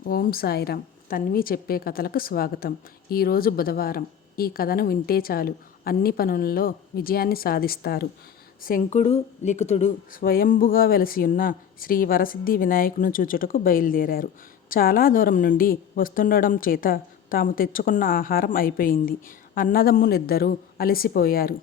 ఓం సాయిరామ్. తన్వి చెప్పే కథలకు స్వాగతం. ఈరోజు బుధవారం. ఈ కథను వింటే చాలు అన్ని పనులలో విజయాన్ని సాధిస్తారు. శంకుడు లిఖితుడు స్వయంభుగా వెలసియున్న శ్రీ వరసిద్ధి వినాయకుని చూచుటకు బయలుదేరారు. చాలా దూరం నుండి వస్తుండడం చేత తాము తెచ్చుకున్న ఆహారం అయిపోయింది. అన్నదమ్ములిద్దరూ అలసిపోయారు.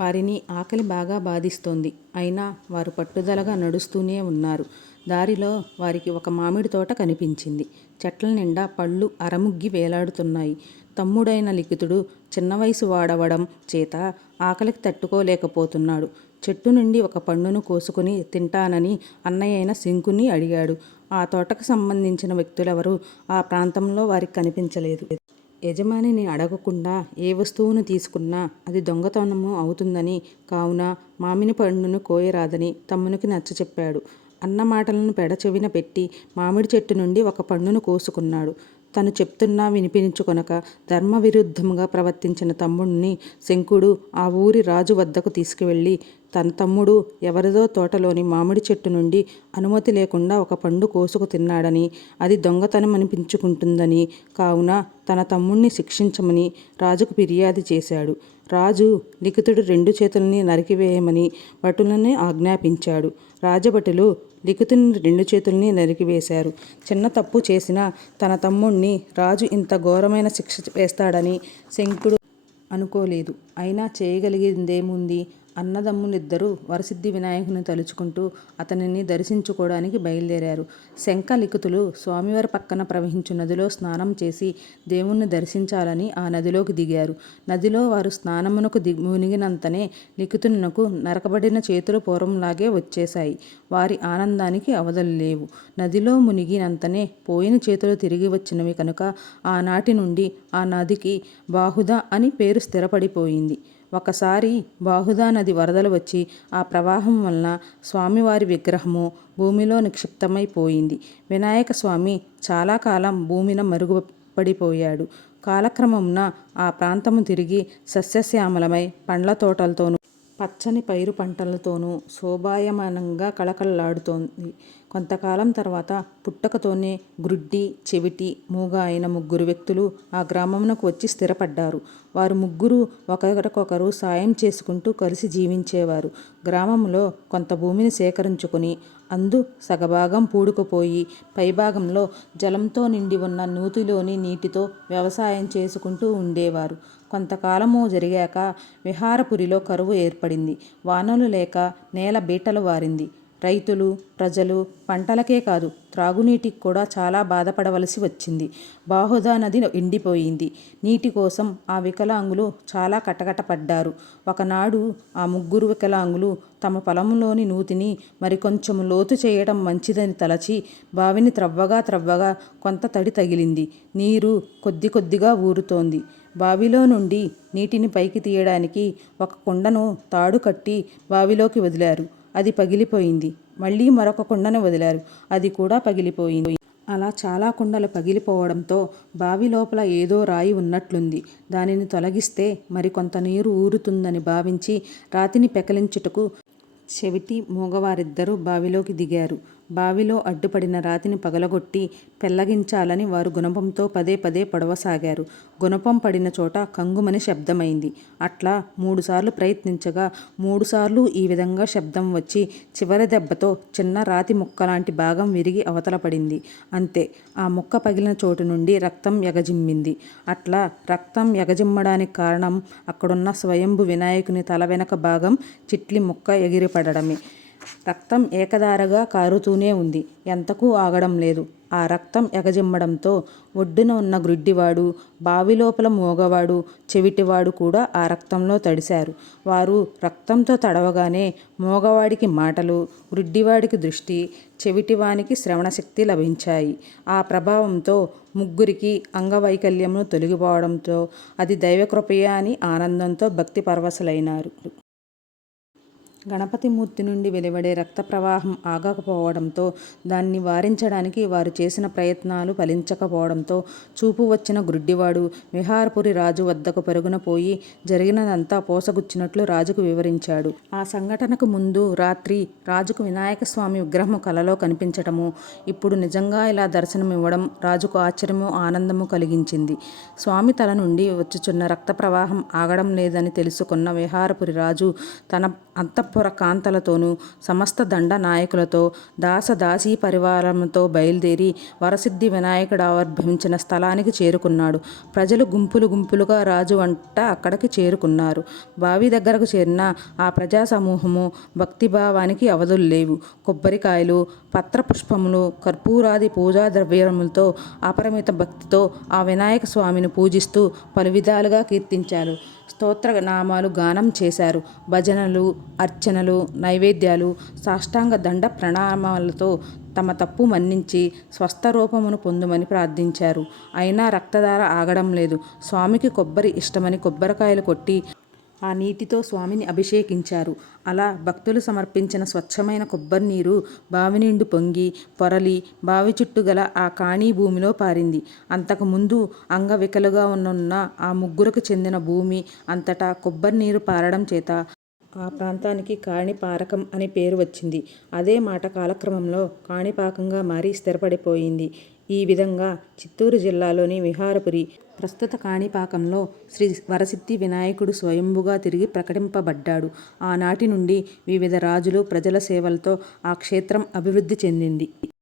వారిని ఆకలి బాగా బాధిస్తోంది. అయినా వారు పట్టుదలగా నడుస్తూనే ఉన్నారు. దారిలో వారికి ఒక మామిడి తోట కనిపించింది. చెట్ల నిండా పళ్ళు అరముగ్గి వేలాడుతున్నాయి. తమ్ముడైన లిఖితుడు చిన్న వయసు వాడవడం చేత ఆకలికి తట్టుకోలేకపోతున్నాడు. చెట్టు నుండి ఒక పండును కోసుకుని తింటానని అన్నయ్యైన శంకుని అడిగాడు. ఆ తోటకు సంబంధించిన వ్యక్తులెవరూ ఆ ప్రాంతంలో వారికి కనిపించలేదు. యజమానిని అడగకుండా ఏ వస్తువును తీసుకున్నా అది దొంగతనము అవుతుందని, కావున మామిడి పండును కోయరాదని తమ్మునికి నచ్చచెప్పాడు. అన్న మాటలను పెడచెవిన పెట్టి మామిడి చెట్టు నుండి ఒక పండును కోసుకున్నాడు. తను చెప్తున్నా వినిపించుకొనక ధర్మవిరుద్ధంగా ప్రవర్తించిన తమ్ముడిని శంకుడు ఆ ఊరి రాజు వద్దకు తీసుకువెళ్ళి, తన తమ్ముడు ఎవరిదో తోటలోని మామిడి చెట్టు నుండి అనుమతి లేకుండా ఒక పండు కోసుకు తిన్నాడని, అది దొంగతనం అనిపించుకుంటుందని, కావున తన తమ్ముణ్ణి శిక్షించమని రాజుకు ఫిర్యాదు చేశాడు. రాజు లిఖితుడు 2 చేతుల్ని నరికివేయమని భటులని ఆజ్ఞాపించాడు. రాజభటులు లిఖితుని 2 చేతుల్ని నరికివేశారు. చిన్న తప్పు చేసిన తన తమ్ముణ్ణి రాజు ఇంత ఘోరమైన శిక్ష వేస్తాడని శంకుడు అనుకోలేదు. అయినా చేయగలిగిందేముంది? అన్నదమ్ములిద్దరూ వరసిద్ధి వినాయకుని తలుచుకుంటూ అతనిని దర్శించుకోవడానికి బయలుదేరారు. శంఖ లిఖితులు స్వామివారి పక్కన ప్రవహించు నదిలో స్నానం చేసి దేవుణ్ణి దర్శించాలని ఆ నదిలోకి దిగారు. నదిలో వారు స్నానమునకు మునిగినంతనే లిఖితునకు నరకబడిన చేతులు పూర్వంలాగే వచ్చేశాయి. వారి ఆనందానికి అవధులు లేవు. నదిలో మునిగినంతనే పోయిన చేతులు తిరిగి వచ్చినవి కనుక ఆనాటి నుండి ఆ నదికి బాహుదా అని పేరు స్థిరపడిపోయింది. ఒకసారి బాహుదా నది వరదలు వచ్చి ఆ ప్రవాహం వలన స్వామివారి విగ్రహము భూమిలో నిక్షిప్తమైపోయింది. వినాయక స్వామి చాలా కాలం భూమిన మరుగుపడిపోయాడు. కాలక్రమమున ఆ ప్రాంతము తిరిగి సస్యశ్యామలమై పండ్ల తోటలతోనూ పచ్చని పైరు పంటలతోనూ శోభాయమానంగా కళకళలాడుతోంది. కొంతకాలం తర్వాత పుట్టకతోనే గ్రుడ్డి, చెవిటి, మూగ అయిన 3 వ్యక్తులు ఆ గ్రామమునకు వచ్చి స్థిరపడ్డారు. వారు ముగ్గురు ఒకరికొకరు సాయం చేసుకుంటూ కలిసి జీవించేవారు. గ్రామంలో కొంత భూమిని సేకరించుకుని అందు సగభాగం పూడుకుపోయి పైభాగంలో జలంతో నిండి ఉన్న నూతిలోని నీటితో వ్యవసాయం చేసుకుంటూ ఉండేవారు. కొంతకాలము జరిగాక విహారపురిలో కరువు ఏర్పడింది. వానలు లేక నేల బీటలు వారింది. రైతులు, ప్రజలు పంటలకే కాదు త్రాగునీటికి కూడా చాలా బాధపడవలసి వచ్చింది. బాహుదా నది ఎండిపోయింది. నీటి కోసం ఆ వికలాంగులు చాలా కటకటపడ్డారు. ఒకనాడు ఆ 3 వికలాంగులు తమ పొలంలోని నూతిని మరికొంచెం లోతు చేయడం మంచిదని తలచి బావిని త్రవ్వగా కొంత తడి తగిలింది. నీరు కొద్ది కొద్దిగా ఊరుతోంది. బావిలో నుండి నీటిని పైకి తీయడానికి ఒక కుండను తాడు కట్టి బావిలోకి వదిలారు. అది పగిలిపోయింది. మళ్ళీ మరొక కుండను వదిలారు. అది కూడా పగిలిపోయింది. అలా చాలా కుండలు పగిలిపోవడంతో బావి లోపల ఏదో రాయి ఉన్నట్లుంది. దానిని తొలగిస్తే మరికొంత నీరు ఊరుతుందని భావించి రాతిని పెకలించుటకు చెవిటి, మూగవారిద్దరూ బావిలోకి దిగారు. బావిలో అడ్డుపడిన రాతిని పగలగొట్టి పెళ్లగించాలని వారు గుణపంతో పదే పొడవసాగారు. గుణపం పడిన చోట కంగుమని శబ్దమైంది. అట్లా 3 సార్లు ప్రయత్నించగా 3 సార్లు ఈ విధంగా శబ్దం వచ్చి చివరి దెబ్బతో చిన్న రాతి ముక్కలాంటి భాగం విరిగి అవతల పడింది. అంతే, ఆ ముక్క పగిలిన చోటు నుండి రక్తం ఎగజిమ్మింది. అట్లా రక్తం ఎగజిమ్మడానికి కారణం అక్కడున్న స్వయంభు వినాయకుని తల వెనక భాగం చిట్లి ముక్క ఎగిరిపడడమే. రక్తం ఏకధారగా కారుతూనే ఉంది. ఎంతకూ ఆగడం లేదు. ఆ రక్తం ఎగజిమ్మడంతో ఒడ్డున ఉన్న గ్రుడ్డివాడు, బావిలోపల మూగవాడు, చెవిటివాడు కూడా ఆ రక్తంలో తడిశారు. వారు రక్తంతో తడవగానే మూగవాడికి మాటలు, గ్రుడ్డివాడికి దృష్టి, చెవిటివానికి శ్రవణశక్తి లభించాయి. ఆ ప్రభావంతో 3కి అంగవైకల్యమును తొలగిపోవడంతో అది దైవకృపయే అని ఆనందంతో భక్తి పరవశులైనారు. గణపతిమూర్తి నుండి వెలువడే రక్త ప్రవాహం ఆగకపోవడంతో, దాన్ని వారించడానికి వారు చేసిన ప్రయత్నాలు ఫలించకపోవడంతో చూపు వచ్చిన గ్రుడ్డివాడు విహారపురి రాజు వద్దకు పరుగున పోయి జరిగినదంతా పోసగుచ్చినట్లు రాజుకు వివరించాడు. ఆ సంఘటనకు ముందు రాత్రి రాజుకు వినాయకస్వామి విగ్రహము కలలో కనిపించటము, ఇప్పుడు నిజంగా ఇలా దర్శనమివ్వడం రాజుకు ఆశ్చర్యము, ఆనందము కలిగించింది. స్వామి తల నుండి వచ్చుచున్న రక్త ప్రవాహం ఆగడం లేదని తెలుసుకున్న విహారపురి రాజు తన అంతఃపుర కాంతలతోనూ సమస్త దండ నాయకులతో దాసదాసీ పరివారముతో బయలుదేరి వరసిద్ధి వినాయకుడు ఆవిర్భవించిన స్థలానికి చేరుకున్నాడు. ప్రజలు గుంపులు గుంపులుగా రాజు వంట అక్కడికి చేరుకున్నారు. బావి దగ్గరకు చేరిన ఆ ప్రజా సమూహము భక్తిభావానికి అవధులు లేవు. కొబ్బరికాయలు, పత్రపుష్పములు, కర్పూరాది పూజా ద్రవ్యములతో అపరిమిత భక్తితో ఆ వినాయక స్వామిని పూజిస్తూ పలు విధాలుగా కీర్తించారు. స్తోత్ర నామాలు గానం చేశారు. భజనలు, అర్చనలు, నైవేద్యాలు, సాష్టాంగ దండ ప్రణామాలతో తమ తప్పు మన్నించి స్వస్థరూపమును పొందుమని ప్రార్థించారు. అయినా రక్తధార ఆగడం లేదు. స్వామికి కొబ్బరి ఇష్టమని కొబ్బరికాయలు కొట్టి ఆ నీటితో స్వామిని అభిషేకించారు. అలా భక్తులు సమర్పించిన స్వచ్ఛమైన కొబ్బరి నీరు బావి నిండు పొంగి పొరలి బావి చుట్టూ గల ఆ కాణీ భూమిలో పారింది. అంతకుముందు అంగవికలుగా ఉన్న ఆ ముగ్గురికి చెందిన భూమి అంతటా కొబ్బరి నీరు పారడం చేత ఆ ప్రాంతానికి కాణిపారకం అనే పేరు వచ్చింది. అదే మాట కాలక్రమంలో కాణిపాకంగా మారి స్థిరపడిపోయింది. ఈ విధంగా చిత్తూరు జిల్లాలోని విహారపురి, ప్రస్తుత కాణిపాకంలో శ్రీ వరసిద్ధి వినాయకుడు స్వయంభుగా తిరిగి ప్రకటింపబడ్డాడు. ఆనాటి నుండి వివిధ రాజులు, ప్రజల సేవలతో ఆ క్షేత్రం అభివృద్ధి చెందింది.